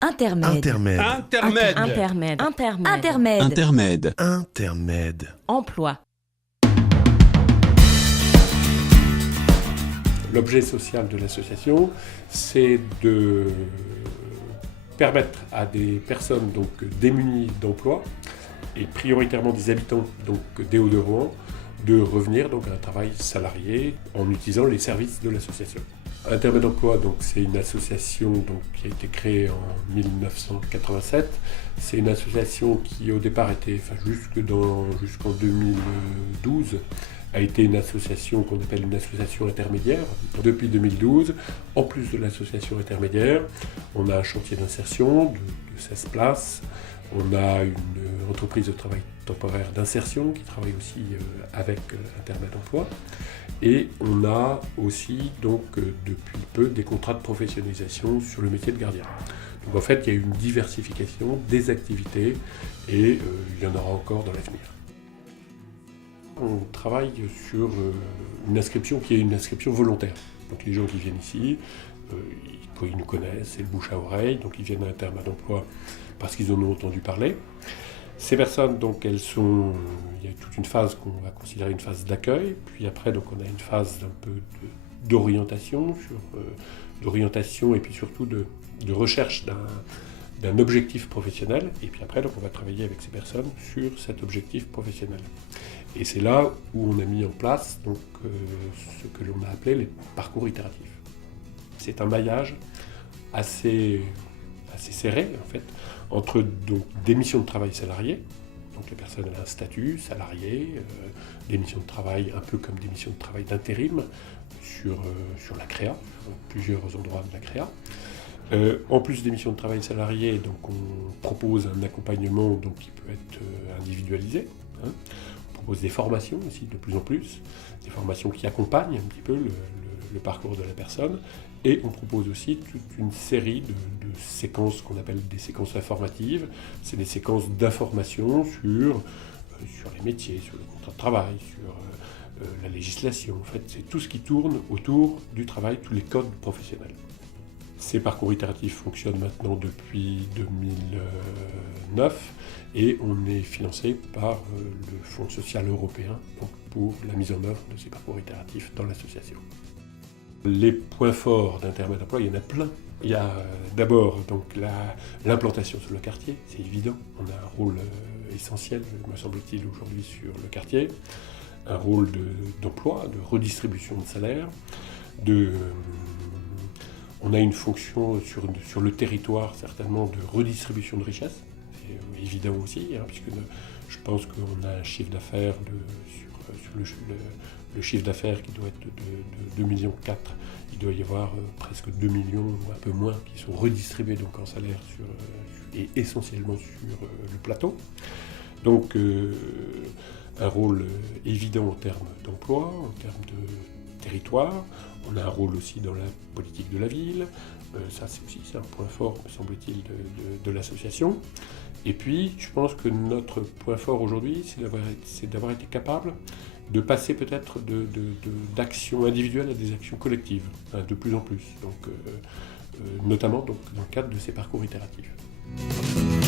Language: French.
Intermède. Intermède. Intermède. Intermède. Intermède. Intermède. Intermède. Emploi. L'objet social de l'association, c'est de permettre à des personnes donc démunies d'emploi, et prioritairement des habitants donc des Hauts-de-Rouen, de revenir donc à un travail salarié en utilisant les services de l'association. Intermède Emploi, donc, c'est une association donc, qui a été créée en 1987. C'est une association qui au départ était, jusqu'en 2012, a été une association qu'on appelle une association intermédiaire. Depuis 2012, en plus de l'association intermédiaire, on a un chantier d'insertion de 16 places. On a une entreprise de travail temporaire d'insertion qui travaille aussi avec Intermède Emploi. Et on a aussi, donc, depuis peu, des contrats de professionnalisation sur le métier de gardien. Donc en fait, il y a une diversification des activités et il y en aura encore dans l'avenir. On travaille sur une inscription qui est une inscription volontaire. Donc les gens qui viennent ici, ils nous connaissent, c'est le bouche à oreille, donc ils viennent à Intermède Emploi parce qu'ils en ont entendu parler. Ces personnes, donc, il y a toute une phase qu'on va considérer une phase d'accueil, puis après, donc, on a une phase un peu d'orientation, d'orientation et puis surtout de recherche d'un objectif professionnel, et puis après, donc, on va travailler avec ces personnes sur cet objectif professionnel. Et c'est là où on a mis en place donc, ce que l'on a appelé les parcours itératifs. C'est un maillage assez serré, en fait, entre donc, des missions de travail salariées, donc les personnes ont un statut salarié, des missions de travail un peu comme des missions de travail d'intérim sur la CREA, plusieurs endroits de la CREA. En plus des missions de travail salariées, donc, on propose un accompagnement donc, qui peut être individualisé. On propose des formations aussi de plus en plus, des formations qui accompagnent un petit peu le parcours de la personne. Et on propose aussi toute une série de séquences qu'on appelle des séquences informatives. C'est des séquences d'information sur les métiers, sur le contrat de travail, sur la législation. En fait, c'est tout ce qui tourne autour du travail, tous les codes professionnels. Ces parcours itératifs fonctionnent maintenant depuis 2009 et on est financé par le Fonds social européen donc pour la mise en œuvre de ces parcours itératifs dans l'association. Les points forts d'Intermède Emploi, il y en a plein. Il y a d'abord donc, l'implantation sur le quartier, c'est évident. On a un rôle essentiel, me semble-t-il, aujourd'hui sur le quartier. Un rôle d'emploi, de redistribution de salaire. On a une fonction sur le territoire, certainement, de redistribution de richesse. C'est évident aussi, puisque je pense qu'on a un chiffre d'affaires sur le chiffre d'affaires qui doit être de 2,4 millions, il doit y avoir presque 2 millions ou un peu moins qui sont redistribués donc en salaire et essentiellement sur le plateau. Donc un rôle évident en termes d'emploi, en termes de territoire. On a un rôle aussi dans la politique de la ville. Ça c'est un point fort, me semble-t-il, de l'association. Et puis, je pense que notre point fort aujourd'hui, c'est d'avoir été capable de passer peut-être d'actions individuelles à des actions collectives, de plus en plus, donc, notamment donc, dans le cadre de ces parcours itératifs.